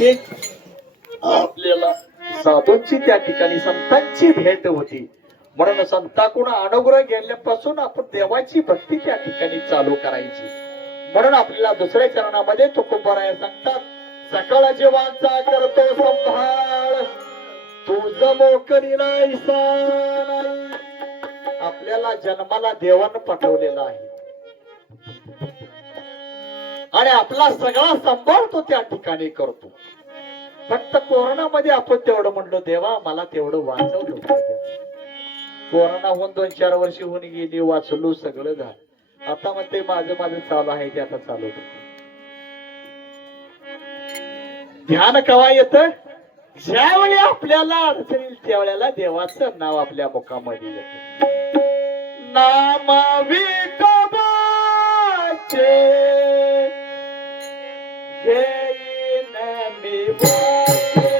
एक आपल्याला साधूंची त्या ठिकाणी संतांची भेट होती. म्हणून संतांकडून अनुग्रह घेतल्यापासून आपण देवाची भक्ती त्या ठिकाणी चालू करायची. म्हणून आपल्याला दुसऱ्या चरणामध्ये तुकोबाराय सांगतात, सकळ जीवांचा करतो संभाळ, तुझ मोकरीला नाही. आपल्याला जन्माला देवानं पाठवलेला आहे आणि आपला सगळा सांभाळ तो त्या ठिकाणी करतो. फक्त कोरोनामध्ये आपण तेवढं म्हणलो, देवा मला तेवढं वाचवलं. कोरोना होऊन 2-4 वर्ष होऊन गेली, वाचलो, सगळं झालं. आता म्हणते माझं चालू आहे ते आता चालू होत. ध्यान कवा येतं? ज्यावेळी आपल्याला अडचण येईल त्यावेळेला देवाचं नाव आपल्या मुखामध्ये येतं. नाम विठोबाचे घेईन मी वाटे,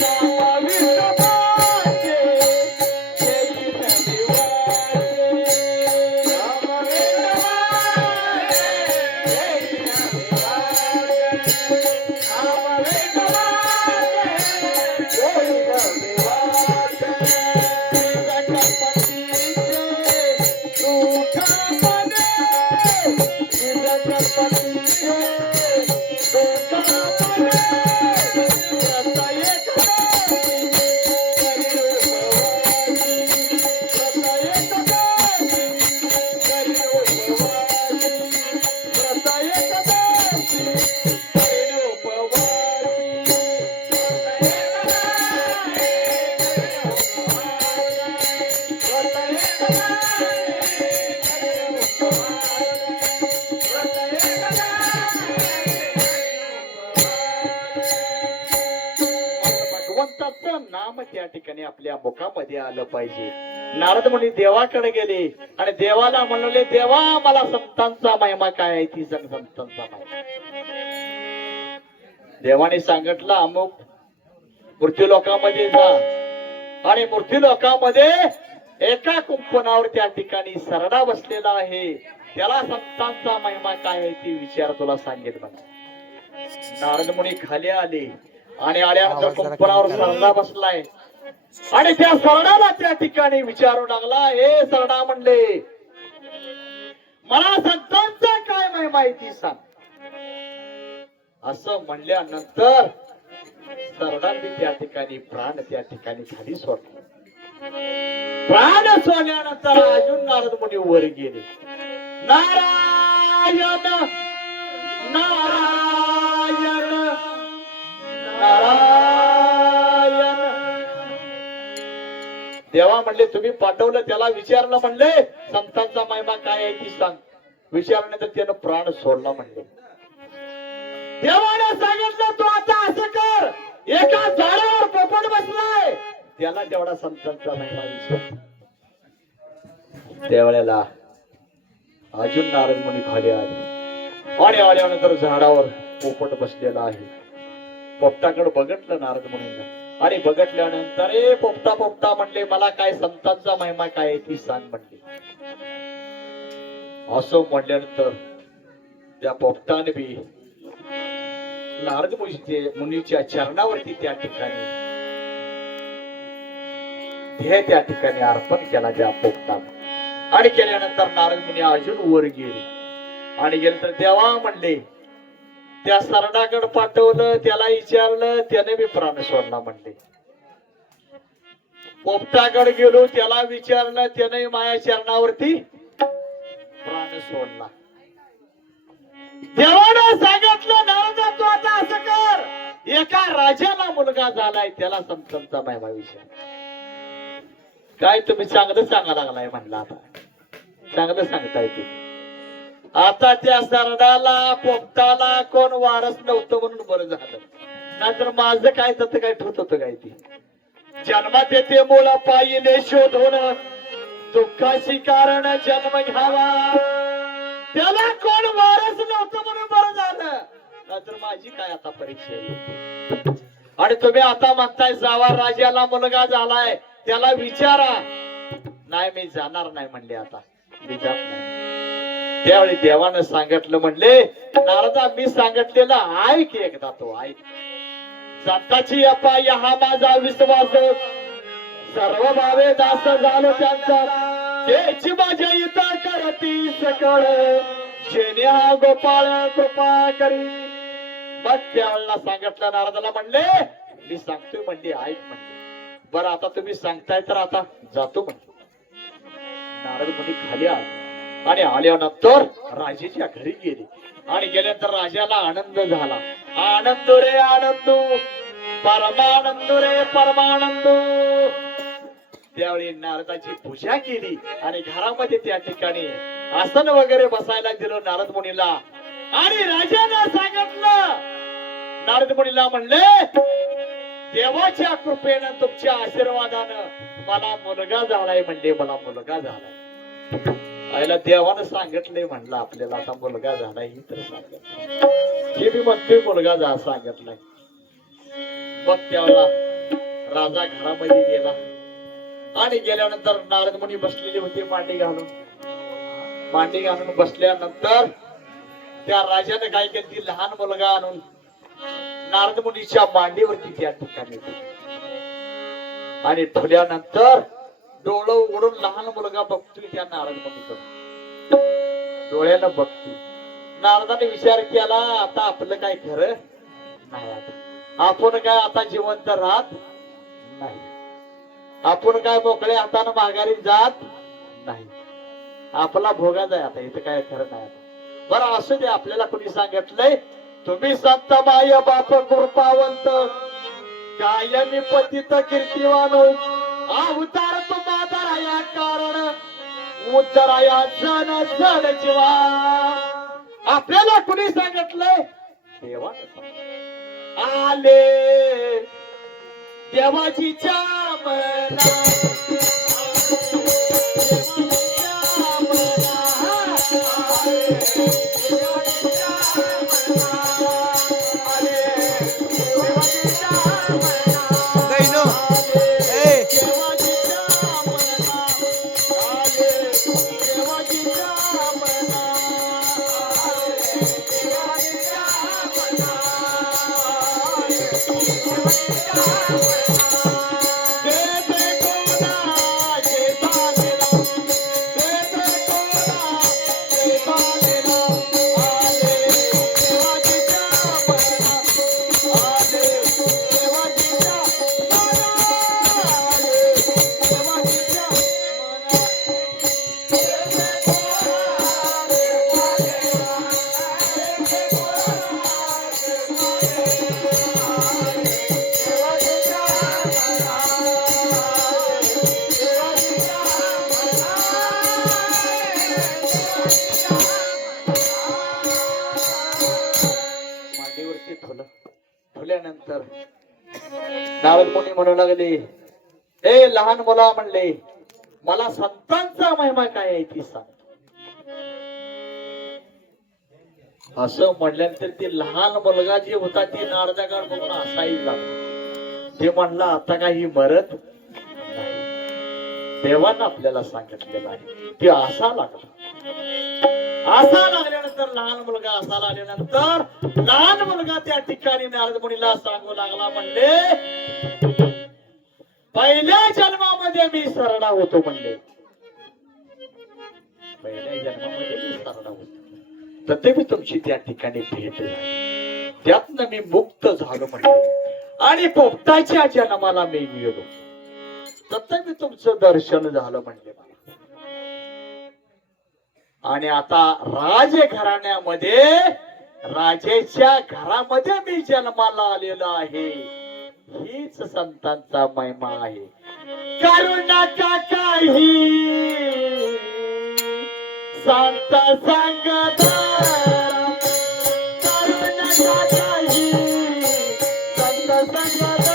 नाम विठोबाचे घेईन मी वाटे, नाम विठोबाचे घेईन मी वाटे, नाम विठोबाचे घेईन मी वाटे. नाम त्या ठिकाणी आपल्या मुखामध्ये आलं पाहिजे. नारद मुनी देवाकडे गेले आणि देवाला म्हणले, देवा मला संतांचा महिमा काय आहे ती सांग. संतांचा महिमा देवाने सांगितलं, अमुक मृत्यू लोकामध्ये जा आणि मृत्यू लोकामध्ये एका कुंपणावर त्या ठिकाणी सरडा बसलेला आहे, त्याला संतांचा महिमा काय आहे ती विचार, तुला सांगेल म्हणा. नारद मुनी खाली आले आणि आल्यानंतर कुंपणावर सरडा बसलाय आणि त्या सरडाला त्या ठिकाणी विचारू लागला, हे सरडा म्हणले, मला संतांचा काय महिमा आहे ती सांग. असं म्हणल्यानंतर सरडांनी त्या ठिकाणी प्राण त्या ठिकाणी खाली सोडले. प्राण सोडल्यानंतर अजून नारद मुनी वर गेले. नारायण नारायण नारायण. देवा म्हणले, तुम्ही पाठवलं त्याला विचारलं, म्हणले संतांचा महिमा काय आहे ती सांग. विचारल्यानंतर त्यानं प्राण सोडला म्हणले. देवाने सांगितलं, तू आता असं कर, एका झाडावर पोपट बसलाय, त्याला तेवढा संतांचा महिमा विचार. त्यावेळेला अजून नारद मुनी खाली आले आणि आल्यानंतर झाडावर पोपट बसलेला आहे. पोपटाकडे बघितलं नारद मुनींना आणि बघितल्यानंतर, ए पोपटा पोपटा म्हणले, मला काय संतांचा महिमा काय ती सांग म्हणले. असं म्हणल्यानंतर त्या पोपटाने बी नारद मुनीच्या चरणावरती त्या ठिकाणी ध्येय त्या ठिकाणी अर्पण केला त्या पोपटाने. आणि केल्यानंतर नारद मुनी अजून वर गेले आणि गेले तर देवा म्हणले, त्या सरडाकडे पाठवलं, त्याला विचारलं, त्याने बी प्राण सोडला म्हणले. पोपटाकडे गेलो, त्याला विचारलं, त्याने माया चरणावरती प्राण सोडला. देवानं सांगितलं, नारद तू आता असं कर, एका राजाला मुलगा झालाय, त्याला संतांचा महिमा विचार. काय तुम्ही चांगलं सांगा लागलाय म्हणलं, आता चांगलं सांगताय तुम्ही. आता त्या सरडाला पोपटाला कोण वारस नव्हतं म्हणून बरं झालं, नाहीतर माझं काय तसं काय ठोत होतं काय ती. जन्मात येते मुला पायीने शोधून, दुःखाची कारण जन्म घ्यावा, त्याला कोण वारस नव्हतं म्हणून बरं झालं, नाहीतर माझी काय आता परीक्षा. आणि तुम्ही आता म्हणताय जावा राजाला मुलगा झालाय, त्याला विचारा. नाही मी जाणार नाही म्हणले, आता मी जात नाही. त्यावेळी देवानं सांगितलं, म्हणले नारदा मी सांगितलेलं ऐक एकदा, तो ऐक. संताची अपाय हा माझा विश्वास, सर्व भावे दास झालो त्यांचा, त्याची माझ्या इथं करती सकळ, जेणे हा गोपाळ कृपा करी. मग त्यावेळेला सांगितलं नारदाला, म्हणले मी सांगतोय म्हणले ऐक म्हणले. बरं आता तुम्ही सांगताय तर आता जातो म्हणले. नारद मुनी खाली आले आणि आल्यानंतर राजेच्या घरी गेले आणि गेल्यानंतर राजाला आनंद झाला. आनंद रे आनंद, परमानंद रे परमानंद. त्यावेळी नारदाची पूजा केली आणि घरामध्ये त्या ठिकाणी आसन वगैरे बसायला दिलं नारद मुनीला. आणि राजानं सांगितलं, नारद मुनीला म्हणले देवाच्या कृपेनं तुमच्या आशीर्वादानं मला मुलगा झालाय म्हणले, मला मुलगा झालाय. आईला देवानं सांगितलंय म्हणलं आपल्याला आता मुलगा झालाय, ही तर सांगितलं हे मी म्हणतोय मुलगा जा सांगितलाय. मग त्यावेळेला राजा घरामध्ये गेला आणि गेल्यानंतर नारद मुनी बसलेले होते मांडी घालून. मांडी घालून बसल्यानंतर त्या राजाने काय केली, लहान मुलगा आणून नारद मुनीच्या मांडीवरती त्या ठिकाणी आणि ठेवल्यानंतर डोळं उघडून लहान मुलगा बघतोय त्या नारद मुनीकडे, डोळ्यानं बघतोय. नारदाने विचार केला आता आपलं काय खरं नाही, आता आपण काय आता जिवंत राहत नाही, आपण काय मोकळे हातानं माघारी जात नाही, आपला भोगाच आहे आता, इथं काय खरं नाही. बरं असू दे, आपल्याला कोणी सांगितलंय तुम्ही संत माय बाप कृपावंत, कायमी पतित कीर्तिवान, अवतार तुम्हाला कारण उद्धराया जन जन जीवा. आपल्याला कुणी सांगितलंय, देवानं आले देवाजीच्या मना, ठेवल्यानंतर नारद मुनी म्हणू लागले, ए लहान मुला म्हणले मला संतांचा महिमा काय आहे ती सांग. असं म्हणल्यानंतर ते लहान मुलगा जे होता ते नारदाकडे बघून असाही लागला. ते म्हणला आता काही मरत नाही, देवानं आपल्याला सांगितलेलं आहे. ते असा लागला. असा लागल्यानंतर लहान मुलगा असा लागल्यानंतर लहान मुलगा त्या ठिकाणी नारद मुनीला सांगू लागला, म्हणले पहिल्या जन्मामध्ये मी सरडा होतो म्हणले, पहिल्या जन्मामध्ये मी सरडा होतो, तथापि तुमची त्या ठिकाणी भेट झाली, त्यातनं मी मुक्त झालो म्हणले आणि पोपटाच्या जन्माला मी गेलो, तथापि तुमचं दर्शन झालं म्हणले मला. आणि आता राज घराण्यामध्ये राजेच्या घरामध्ये मी जन्माला आलेलो आहे, हीच संतांचा महिमा आहे. करू नका काही संत संगत, करू नका काही संत संगत,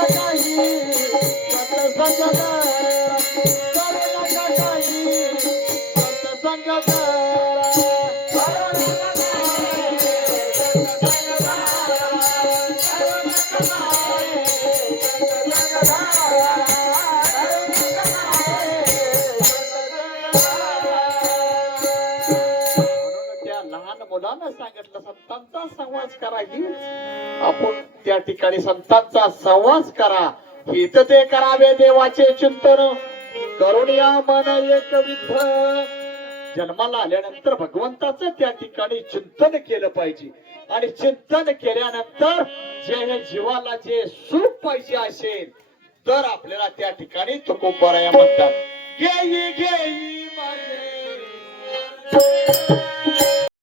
नका काही सत्संग करा, करू नका काही सत्संग करा, करू नका काही सत्संग करा, करू नका काही सत्संग करा, करू नका काही सत्संग करा. म्हणून त्या लहान मुलांना सांगितलं संतांचा सहवास करा. ही आपण त्या ठिकाणी संतांचा सहवास करा. हित ते करावे देवाचे चिंतन, करून या मन एक विठ्ठल. जन्माला आल्यानंतर भगवंताचं त्या ठिकाणी चिंतन केलं पाहिजे. आणि चिंतन केल्यानंतर जे जीवाला जे सुख पाहिजे असेल तर आपल्याला त्या ठिकाणी तुकोबराया म्हणतात. घेई घेई माझे